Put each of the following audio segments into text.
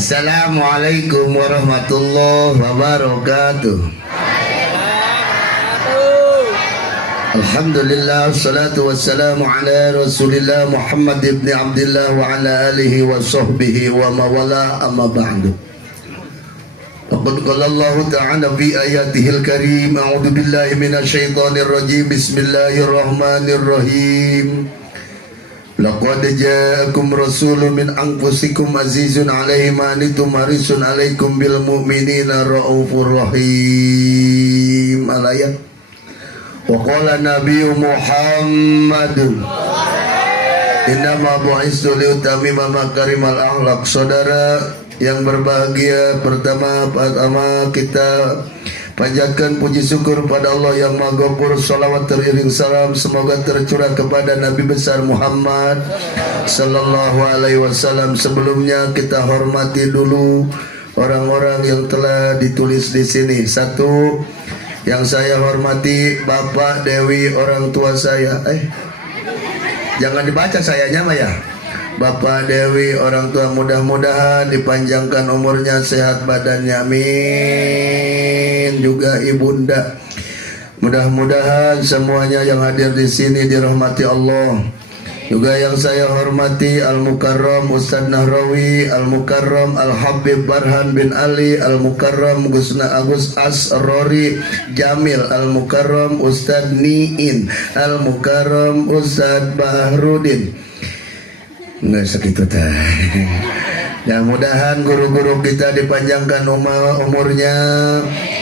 Assalamualaikum warahmatullahi wabarakatuh. Alhamdulillah, wassalatu wassalamu ala rasulillah Muhammad ibn Abdullah wa ala alihi wa sahbihi wa mawala, amma ba'du. Faqad qala Allah ta'ala fi ayatihil karim, a'udhu billahi minasyaitanir rajim, bismillahirrahmanirrahim. Laqad ja'akum rasulun min anfusikum azizun 'alaihi ma anittum harisun 'alaikum bil mu'minina raufur rahim. Al-ayat. Wa qala Nabi Muhammad innama bu'istu liutammima makarimal akhlaq. Saudara yang berbahagia, pertama kita panjatkan puji syukur pada Allah yang Maha Ghafur. Salawat teriring salam semoga tercurah kepada Nabi besar Muhammad sallallahu alaihi wasallam. Sebelumnya kita hormati dulu orang-orang yang telah ditulis di sini. Satu, yang saya hormati Bapak Dewi, orang tua saya. Jangan dibaca sayanya mah ya. Bapak Dewi, orang tua, mudah-mudahan dipanjangkan umurnya, sehat badannya, amin. Juga ibunda, mudah-mudahan semuanya yang hadir di sini dirahmati Allah. Juga yang saya hormati Al-Mukarram Ustadz Nahrawi, Al-Mukarram Al-Habib Barhan bin Ali, Al-Mukarram Gusna Agus Asrori Jamil, Al-Mukarram Ustadz Niin, Al-Mukarram Ustadz Bahrudin. Nggak segitu teh. Mudah-mudahan guru-guru kita dipanjangkan umurnya,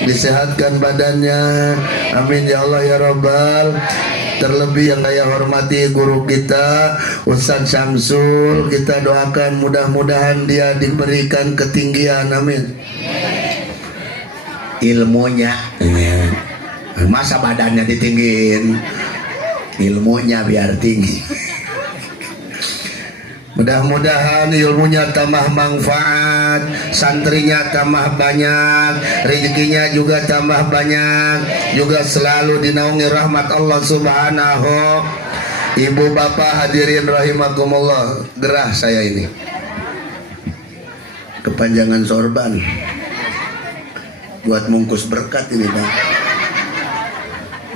disehatkan badannya, amin ya Allah ya Rabbal. Terlebih yang saya hormati guru kita Ustadz Syamsul, kita doakan mudah-mudahan dia diberikan ketinggian, amin. Ilmunya, masa badannya ditinggiin, ilmunya biar tinggi. Mudah-mudahan ilmunya tambah manfaat, santrinya tambah banyak, rezekinya juga tambah banyak, juga selalu dinaungi rahmat Allah Subhanahu. Ibu bapak hadirin rahimakumullah, gerah saya ini kepanjangan sorban buat mungkus berkat ini Bang.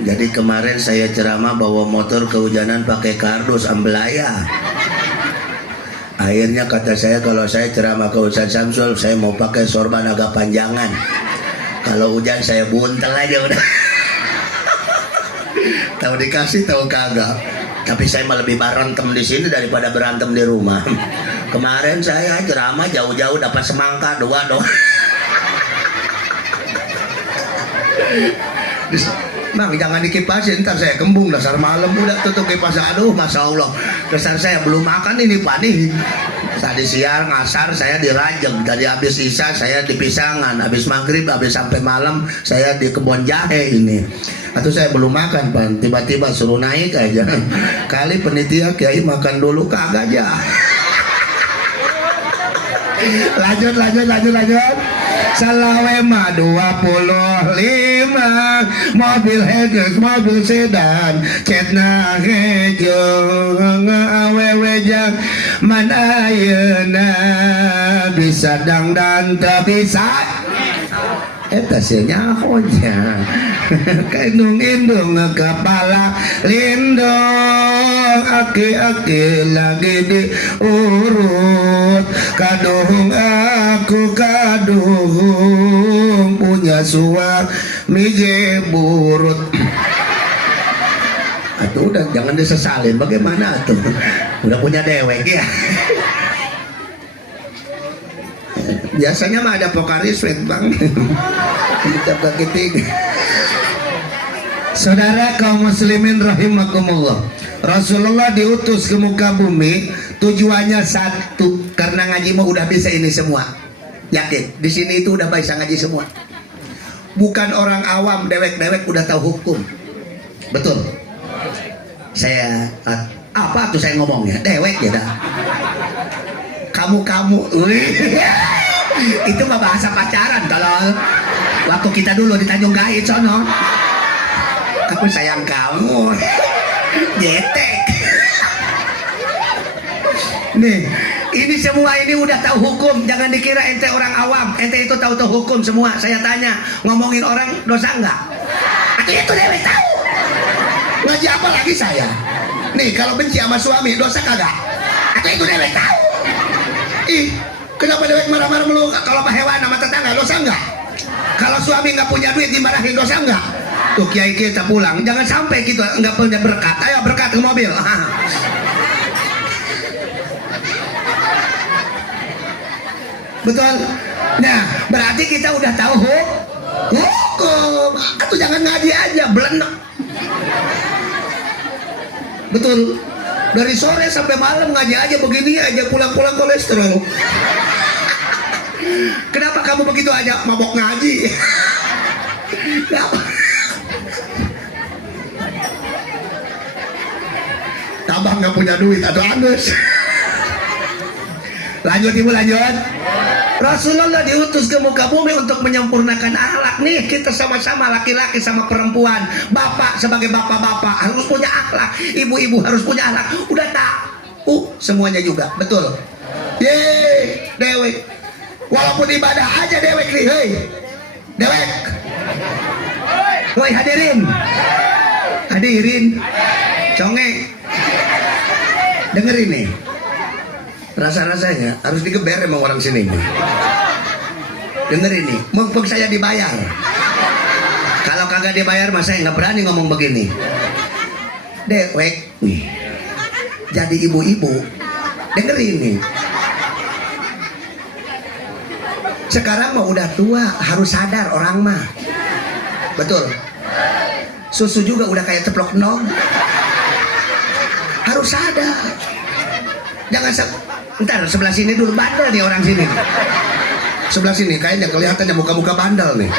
Jadi kemarin saya ceramah bawa motor kehujanan pakai kardus ambelaya. Akhirnya kata saya, kalau saya ceramah ke Ustadz Syamsul, saya mau pakai sorban agak panjangan. Kalau hujan saya buntel aja udah. Tahu dikasih tahu kagak. Tapi saya mah lebih berantem di sini daripada berantem di rumah. Kemarin saya ceramah jauh-jauh dapat semangka dua doang. Bang, jangan dikipasin, ntar saya kembung, dasar malam udah tutup kipas. Aduh, Masya Allah, dasar saya belum makan ini Pak nih. Tadi siang, ngasar saya dirajam. Dari habis isya saya di Pisangan, habis maghrib, habis sampai malam saya di kebun jahe ini. Atau saya belum makan Pak, tiba-tiba suruh naik aja. Kali penitia Kiai makan dulu, kagak aja. Lanjut. Salawema 25 mobil Hegel, mobil sedan, cetna hejeng awewe jang man ayeuna bisa dangdan teu bisa eta sia nyahonya kainung indung kepala lindung aki-aki lagi diurut kaduhung aku kaduhung punya suami je burut. Atuh udah jangan disesalin, bagaimana tuh udah punya dewek ya. Biasanya mah ada Pokari Sweet Bang. Kita kaki. Saudara kaum muslimin rahimakumullah, Rasulullah diutus ke muka bumi tujuannya satu, karena ngaji mah udah bisa ini semua. Yakin di sini itu udah bisa ngaji semua. Bukan orang awam, dewek-dewek udah tahu hukum. Betul. Saya apa tuh saya ngomongnya? Dewek ya dah. Kamu. Itu mah bahasa pacaran kalau waktu kita dulu di Tanjung Gait sono. Aku sayang kamu. Jetek. Nih, Ini semua ini udah tahu hukum. Jangan dikira ente orang awam. Ente itu tahu hukum semua. Saya tanya, ngomongin orang dosa enggak? Atau itu dewe tahu. Ngaji apa lagi saya? Nih kalau benci sama suami dosa kagak? Atau itu dewe tahu. Ih, kenapa dewe marah-marah mulu kalau hewan sama tetangga dosa enggak? Kalau suami nggak punya duit dimarahin dosa enggak? Tuh kiai kita pulang, jangan sampai gitu nggak punya berkat. Ayo berkat ke mobil. Betul. Nah, berarti kita udah tahu hukum. Atau jangan ngaji aja, belenek. Betul. Dari sore sampai malam ngaji aja begini aja, pulang-pulang kolesterol. Kenapa kamu begitu aja mabok ngaji? Kenapa? Tambah nggak punya duit atau anus. Lanjut ibu, lanjut. Rasulullah diutus ke muka bumi untuk menyempurnakan akhlak. Nih kita sama-sama laki-laki sama perempuan. Bapak sebagai bapak-bapak harus punya akhlak. Ibu-ibu harus punya akhlak. Udah tahu semuanya juga. Betul. Yeay, dewek. Walaupun ibadah aja dewek nih. Hei, dewek. Woi hadirin. Hadirin. Conge. Dengerin nih. Rasa-rasanya harus digeber emang orang sini nih. Dengerin nih, mumpung saya dibayar. Kalau kagak dibayar mas saya nggak berani ngomong begini. Dewek nih, jadi ibu-ibu, dengerin nih. Sekarang mah udah tua, harus sadar orang mah. Betul. Susu juga udah kayak ceplok nong. Harus sadar. Jangan ntar sebelah sini dulu, bandel nih orang sini. Sebelah sini kayaknya kelihatannya muka-muka bandel nih.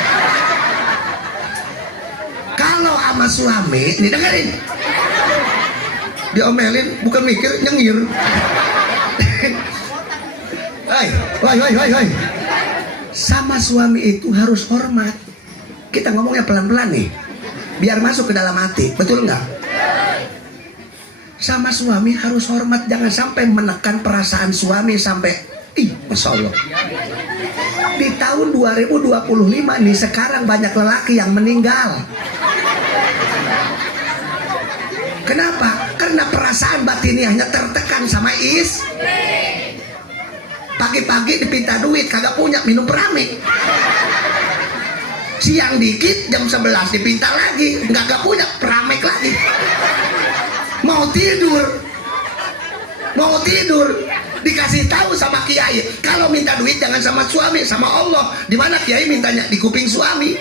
Kalau sama suami, nih dengerin. Diomelin bukan mikir, nyengir. Hai. Sama suami itu harus hormat. Kita ngomongnya pelan-pelan nih, biar masuk ke dalam hati, betul nggak? Sama suami harus hormat, jangan sampai menekan perasaan suami sampai Masya Allah. Di tahun 2025 nih sekarang banyak lelaki yang meninggal. Kenapa? Karena perasaan batiniahnya tertekan sama pagi-pagi dipinta duit kagak punya, minum peramik. Siang dikit jam 11 dipinta lagi, kagak punya, peramik lagi. Mau tidur dikasih tahu sama kiai, kalau minta duit jangan sama suami, sama Allah. Di mana kiai mintanya? Di kuping suami.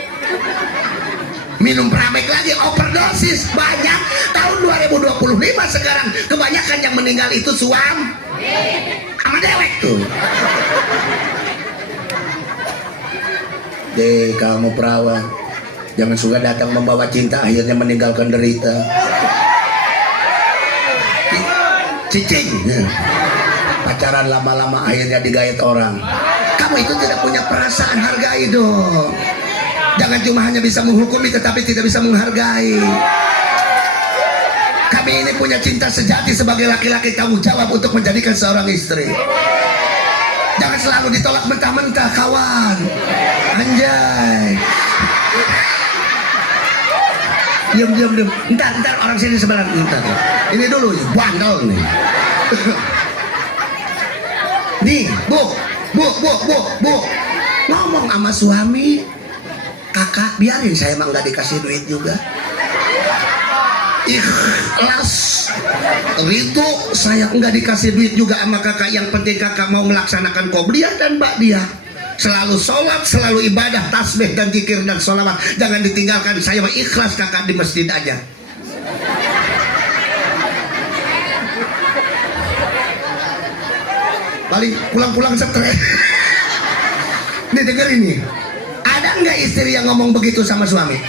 Minum pramek lagi, overdosis banyak. Tahun 2025 sekarang kebanyakan yang meninggal itu suami sama dewek tuh. Deh kamu perawan, jangan suka datang membawa cinta akhirnya meninggalkan derita. Cicing, pacaran lama-lama akhirnya digait orang. Kamu itu tidak punya perasaan, hargai dong. Jangan cuma hanya bisa menghukumi tetapi tidak bisa menghargai. Kami ini punya cinta sejati sebagai laki-laki, tanggung jawab untuk menjadikan seorang istri. Jangan selalu ditolak mentah-mentah kawan. Anjay. Diam. Entar orang sini sebelah. Entar. Ini dulu, bandel nih. Nih, bu. Ngomong sama suami, kakak biarin saya emang nggak dikasih duit juga. Ikhlas. Itu saya nggak dikasih duit juga sama kakak. Yang penting kakak mau melaksanakan qobliyah dan ba'diyah. Selalu sholat, selalu ibadah, tasbih dan zikir dan sholawat. Jangan ditinggalkan. Saya mah ikhlas kakak di masjid aja. Paling pulang-pulang stres. Nih denger ini. Ada nggak istri yang ngomong begitu sama suami?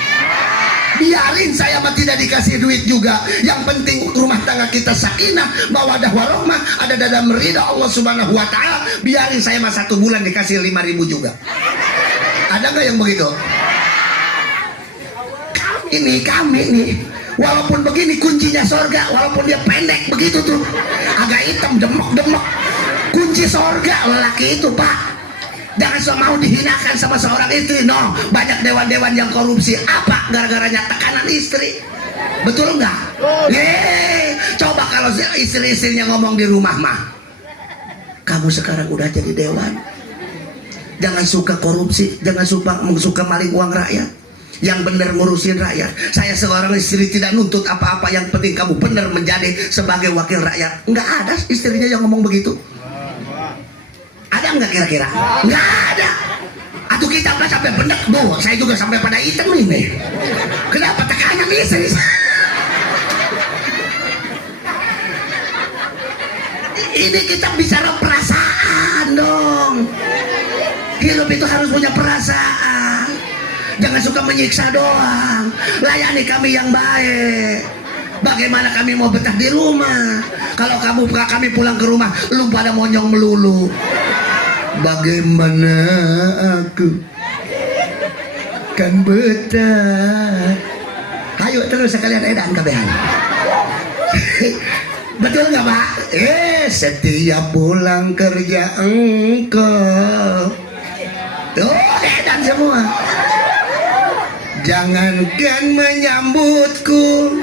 Biarin saya mah tidak dikasih duit juga. Yang penting rumah tangga kita sakinah, mawaddah warahmah, ada dalam ridha Allah Subhanahu wa taala. Biarin saya mah 1 bulan dikasih 5.000 juga. Ada nggak yang begitu? Kami nih. Walaupun begini kuncinya sorga, walaupun dia pendek begitu tuh, agak hitam demek. Kunci sorga lelaki itu, Pak. Jangan mau dihinakan sama seorang istri. No, banyak dewan-dewan yang korupsi. Apa? Gara-garanya tekanan istri. Betul nggak? Coba kalau istri-istrinya ngomong di rumah mah, kamu sekarang udah jadi dewan, jangan suka korupsi, jangan suka maling uang rakyat, yang benar ngurusin rakyat. Saya seorang istri tidak nuntut apa-apa, yang penting kamu benar menjadi sebagai wakil rakyat. Nggak ada istrinya yang ngomong begitu. Ada nggak kira-kira? Nggak ada. Atau kita nggak sampai benar. Duh, saya juga sampai pada hitam ini. Kenapa tekanan istri? Ini kita bicara perasaan dong. Hidup itu harus punya perasaan. Jangan suka menyiksa doang. Layani kami yang baik. Bagaimana kami mau betah di rumah kalau kami pulang ke rumah lu pada monyong melulu? Bagaimana aku kan betah? Ayo terus sekalian edan kabehan. Betul nggak, Pak? Setiap pulang kerja engkau tuh edan semua. Jangankan menyambutku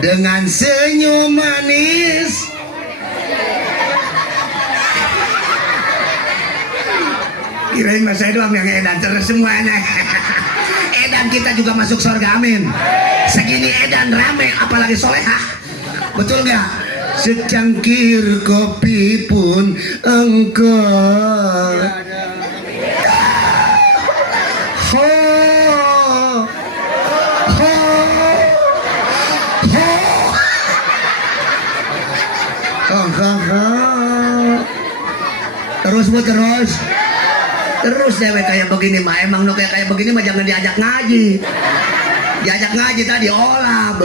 dengan senyum manis, kirain mas saya doang yang edan, terus semuanya edan. Kita juga masuk surga, amin. Segini edan rame, apalagi solehah. Betul nggak? Secangkir kopi pun engkau terus dewek kayak begini mah. Emang no kayak begini mah jangan diajak ngaji. Diajak ngaji tadi olab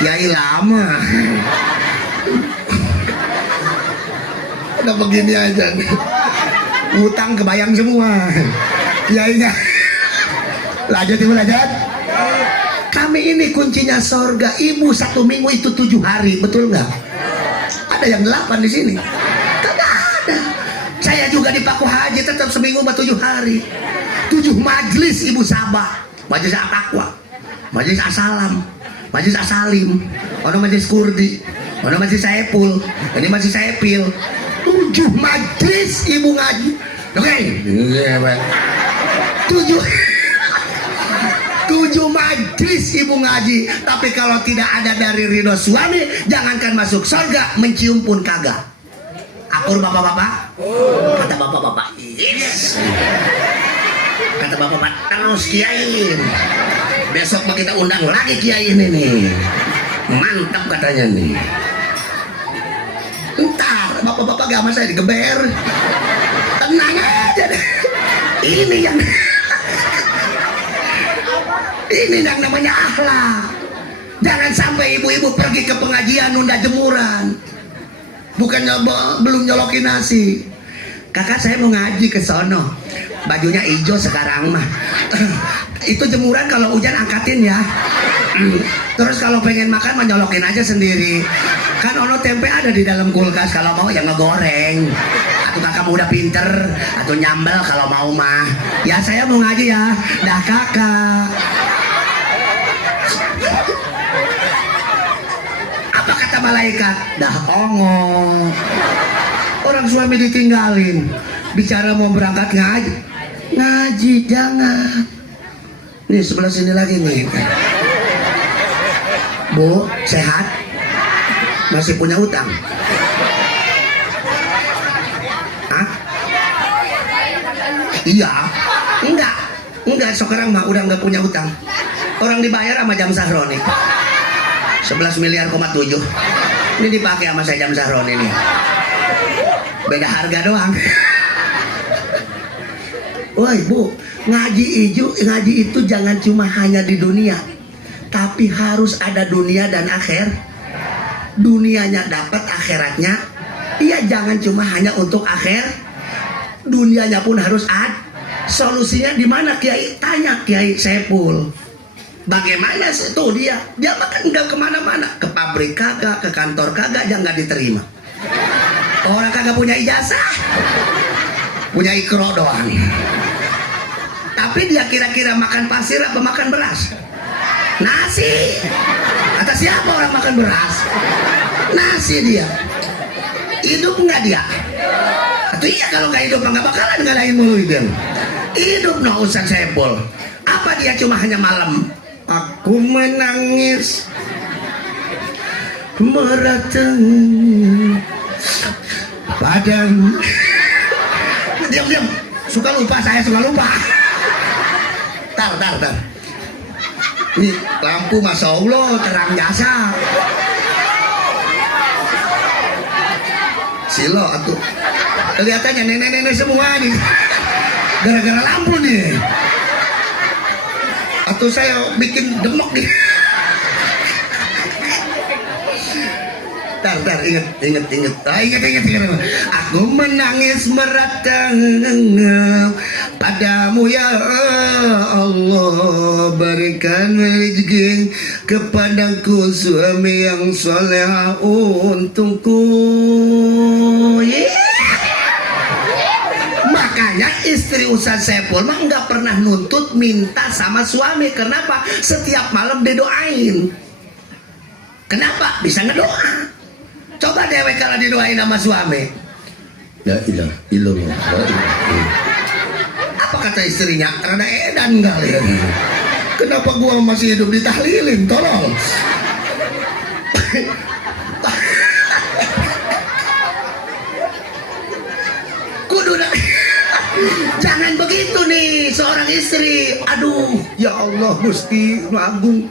kiai lama. Udah begini aja nih, utang kebayang semua kiainya. Lanjut ibu, lanjut. Kami ini kuncinya sorga. Ibu 1 minggu itu 7 hari, betul nggak? Ada yang 8 di sini? Kagak ada. Saya juga di Paku Haji tetap seminggu 7 hari. 7 majelis ibu Sabah. Majelis At-Taqwa, majelis As-Salam, majelis As-Salim, ono majelis Kurdi, ono majelis Saepul, ini majelis Saepil. 7 majelis ibu ngaji. Oke. 7 majelis ibu ngaji. Tapi kalau tidak ada dari ridho suami, jangankan masuk surga, mencium pun kagak. Akur bapak-bapak? Kata bapak-bapak, yes. Kata bapak-bapak, terus kiai. Besok kita undang lagi kiai ini nih. Mantap katanya nih. Ntar bapak-bapak gak sama saya digeber. Tenang aja deh. Ini yang namanya akhlak. Jangan sampai ibu-ibu pergi ke pengajian nunda jemuran, bukannya belum nyolokin nasi. Kakak saya mau ngaji ke sono, bajunya hijau sekarang mah. Itu jemuran kalau hujan angkatin ya. Terus kalau pengen makan mah nyolokin aja sendiri. Kan ono tempe ada di dalam kulkas, kalau mau yang ngegoreng. Atau kakak udah pinter, atau nyambel kalau mau mah. Ya saya mau ngaji ya, dah kakak. Apa kata malaikat? Dah ongong. Orang suami ditinggalin, bicara mau berangkat ngaji. Ngaji jangan. Nih sebelah sini lagi nih. Bu, sehat? Masih punya utang? Hah? Iya. Enggak, sekarang mah udah nggak punya utang. Orang dibayar sama Jam Sahroni 11 miliar, 7. Ini dipakai sama saya Jam Sahroni nih. Beda harga doang. Woi bu, ngaji itu jangan cuma hanya di dunia, tapi harus ada dunia dan akhir. Dunianya dapat, akhiratnya iya, jangan cuma hanya untuk akhir. Dunianya pun harus ada. Solusinya di mana Kiai? Tanya Kiai Saepul. Bagaimana tuh dia makan nggak kemana-mana, ke pabrik kagak, ke kantor kagak, jangan nggak diterima. Orang kagak punya ijazah, punya ikro doang. Tapi dia kira-kira makan pasir apa makan beras? Nasi. Kata siapa orang makan beras? Nasi dia. Hidup nggak dia? Atau iya kalau nggak hidup nggak bakalan ngalahin Muhyiddin. Hidup no Ustaz Saiful. Apa dia cuma hanya malam? Aku menangis meratang padam. Diam. Suka lupa, saya suka lupa. Tar. Ini lampu Masya Allah terang jasa. Silo atuh. Kelihatannya nenek-nenek semua nih. Gara-gara lampu nih. Atau saya bikin demok nih. Tar, inget. Aku menangis meratang padamu ya Allah, berikan rezeki kepadaku suami yang soleh untukku. Makanya istri Ustaz Saiful mah nggak pernah nuntut minta sama suami. Kenapa? Setiap malam didoain. Kenapa? Bisa ngedoa. Coba dewek kalau didoain sama suami. La ilaha illallah. Apa kata istrinya? Karena edan kali ya. Kenapa gua masih hidup ditahlilin? Tolong. Kudu jangan begitu nih seorang istri. Aduh, ya Allah Gusti Agung.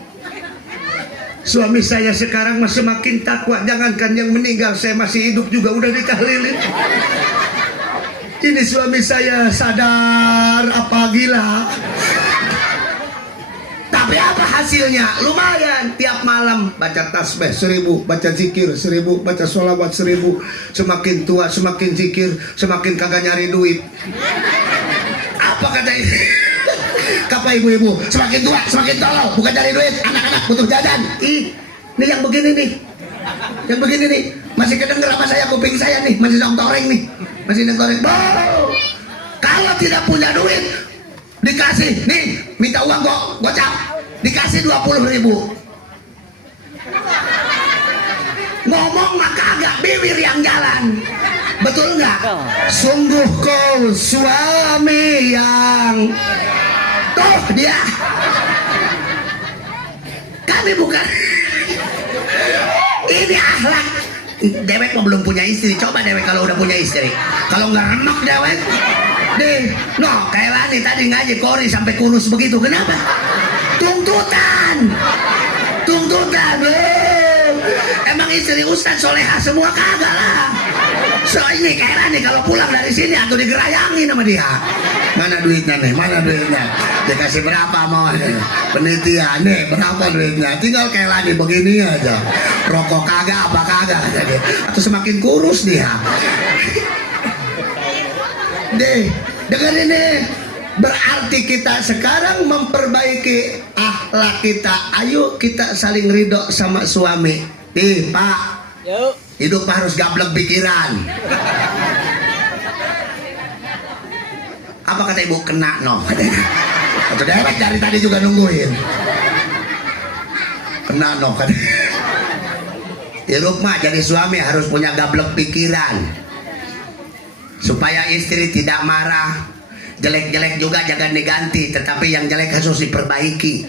Suami saya sekarang masih makin takwa. Jangankan yang meninggal, saya masih hidup juga udah ditahlilin. Ini suami saya sadar apa gila. Tapi apa hasilnya? Lumayan. Tiap malam baca tasbih 1000, baca zikir 1000, baca sholawat 1000. Semakin tua semakin zikir, semakin kagak nyari duit. Apa kata ini? Kapa ibu-ibu, semakin tua semakin tolol, bukan cari duit, anak-anak butuh jajan. Ih, ini yang begini nih, masih kedenger apa saya, kuping saya nih, masih nongtoreng nih, masih nongtoreng. Kalau tidak punya duit, dikasih, nih, minta uang gocap, dikasih 20.000. Ngomong mah kagak, bibir yang jalan. Betul nggak? Sungguh kau suami yang tuh dia. Kami bukan. Ini akhlak. Dewek mah belum punya istri. Coba dewek kalau udah punya istri. Kalau nggak remak dewek. Deh, no kayak Lani tadi ngaji kori sampai kurus begitu. Kenapa? Tuntutan. Emang istri Ustaz soleha semua kagak lah. So ini kayak nih kalau pulang dari sini atau digerayangin sama dia. Mana duitnya nih? Dikasih berapa mau? Penitia nih berapa duitnya? Tinggal kayak lagi begini aja. Rokok kagak apa kagak jadi. Atau semakin kurus dia. Deh, dengerin nih. Berarti kita sekarang memperbaiki akhlak kita. Ayo kita saling ridho sama suami. Pak. Yuk. Hidup harus gablek pikiran. Apa kata ibu? Kena no katanya. Atau dewek dari tadi juga nungguin. Kena no katanya. Hidup mah jadi suami harus punya gablek pikiran. Supaya istri tidak marah. Jelek-jelek juga jangan diganti, tetapi yang jelek harus diperbaiki.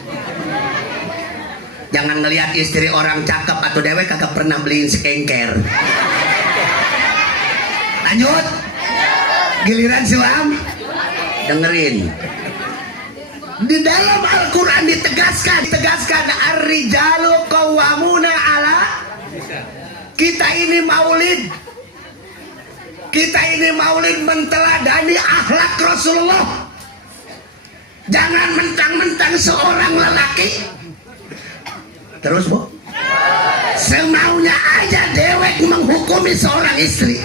Jangan ngelihat istri orang cakep atau dewek kagak pernah beliin skincare. Lanjut. Giliran suam. Dengerin. Di dalam Al-Quran ditegaskan ar-rijalu qawwamuna ala. Kita ini maulid menteladani akhlak Rasulullah. Jangan mentang-mentang seorang lelaki terus bu semaunya aja dewek menghukumi seorang istri.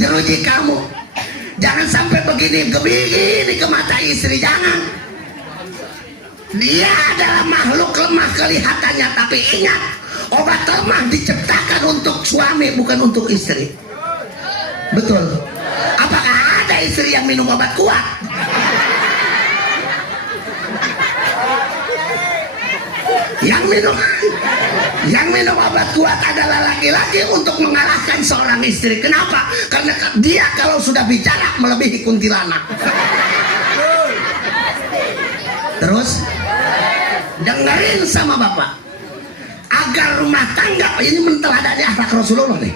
Jeruji kamu jangan sampai begini ke mata istri. Jangan. Dia adalah makhluk lemah kelihatannya, tapi ingat Obat lemah diciptakan untuk suami, bukan untuk istri. Betul. Apakah ada istri yang minum obat kuat? Yang minum obat kuat adalah laki-laki untuk mengalahkan seorang istri. Kenapa? Karena dia kalau sudah bicara melebihi kuntilanak. Terus dengerin sama bapak, agar rumah tangga ini menteladani akhlak Rasulullah nih.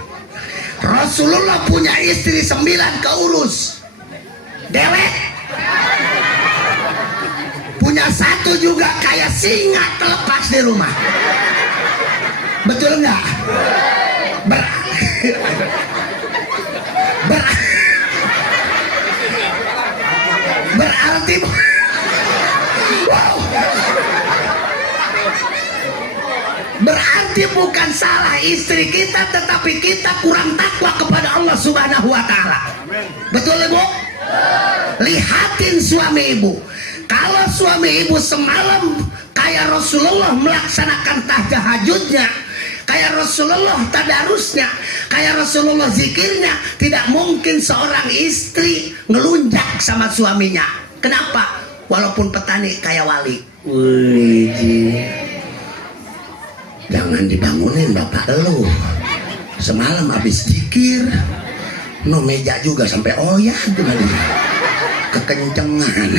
Rasulullah punya istri 9 keurus, dewek. Punya 1 juga kayak singa terlepas di rumah. Betul nggak? Berarti wow. Berarti bukan salah istri kita, tetapi kita kurang takwa kepada Allah Subhanahu wa Ta'ala. Betul, Ibu? Lihatin suami ibu. Kalau suami ibu semalam kayak Rasulullah melaksanakan tahajudnya, kayak Rasulullah tadarusnya, kayak Rasulullah zikirnya, tidak mungkin seorang istri ngelunjak sama suaminya. Kenapa? Walaupun petani kayak wali. Wih, jangan dibangunin bapak lu. Semalam habis zikir, no meja juga sampai oyak tuh tadi. Kekencengan.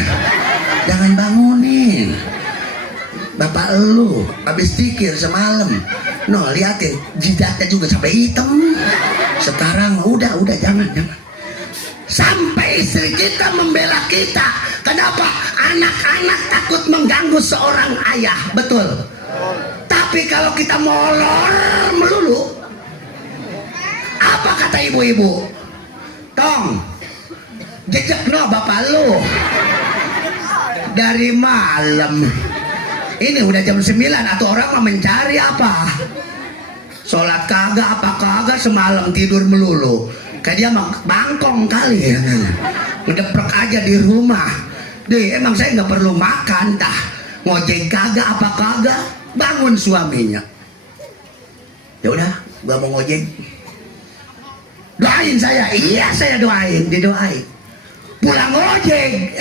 Jangan bangunin. Bapak lu habis zikir semalam. No, liatin jidatnya juga sampai hitam. Sekarang udah jangan. Sampai istri kita membela kita. Kenapa? Anak-anak takut mengganggu seorang ayah. Betul. Tapi kalau kita molor melulu, apa kata ibu-ibu? Tong, jejak no bapak lu dari malam. Ini udah jam 9 atau orang mau mencari apa? Sholat kagak apa kagak, semalam tidur melulu. Kayak dia mah bangkong kali ya. Ngedeprek aja di rumah. Deh, emang saya nggak perlu makan tah. Ngojek kagak apa kagak, bangun suaminya. Ya udah, gua mau ngojek. Doain saya. Iya, saya doain, didoain. Pulang ngojek,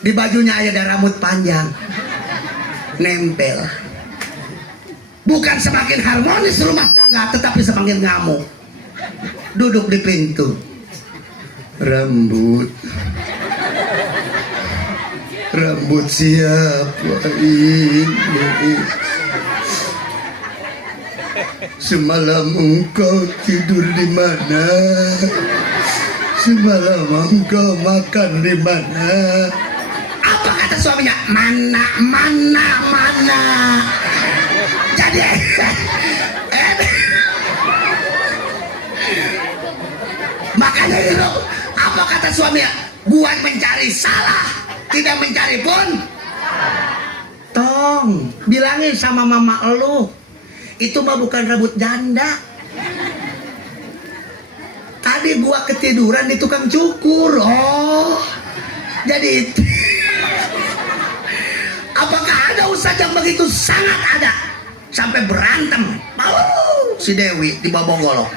di bajunya ada rambut panjang nempel. Bukan semakin harmonis rumah tangga, tetapi semakin ngamuk. Duduk di pintu, rambut siapa ini? Semalam engkau tidur di mana? Semalam engkau makan di mana? Apa kata suaminya? Mana. Jadi makanya itu, apa kata suaminya? Buat mencari salah, tidak mencari pun. Tong, bilangin sama mama lu, itu mah bukan rambut janda. Tadi gua ketiduran di tukang cukur. Oh, jadi itu. Apakah ada ustaz yang begitu? Sangat ada. Sampai berantem. Si Dewi di bawah golok.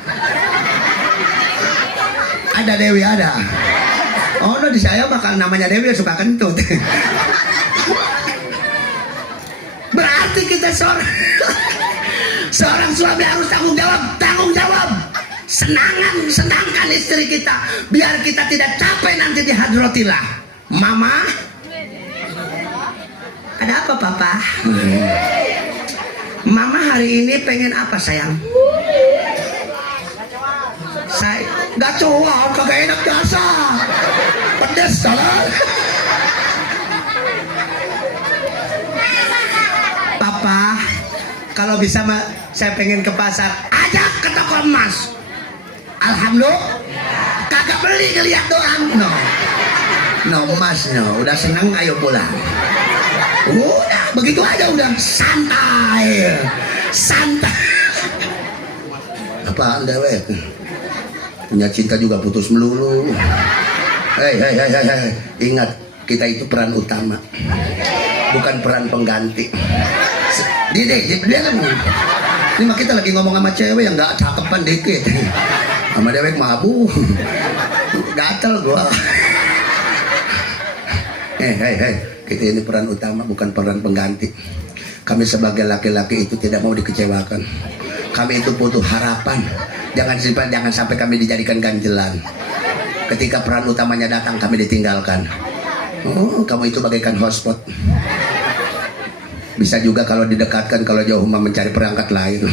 Ada Dewi ada. Oh, no, di saya bakal namanya Dewi suka kentut. Berarti kita seorang suami harus tanggung jawab. Senangkan istri kita, biar kita tidak capek nanti di hadratillah. Mama, ada apa papa? Mama hari ini pengen apa sayang? Saya gacoa, kagak enak biasa. Pedes salah. Papa, kalau bisa saya pengen ke pasar, ajak ke toko emas. Alhamdulillah, kagak beli, ngeliat doang. No mas, no. Udah seneng, ayo pulang. Udah, begitu aja udah. Santai. Apaan dewek? Punya cinta juga putus melulu. Hei. Ingat, kita itu peran utama, bukan peran pengganti. Dia kan ini mah kita lagi ngomong sama cewek yang nggak cakepan dikit, sama dewek mabu, gatel gua. Hei, kita ini peran utama bukan peran pengganti. Kami sebagai laki-laki itu tidak mau dikecewakan. Kami itu butuh harapan. Jangan sampai kami dijadikan ganjelan. Ketika peran utamanya datang kami ditinggalkan. Oh, kamu itu bagaikan hotspot. Bisa juga kalau didekatkan, kalau jauh mah mencari perangkat lain.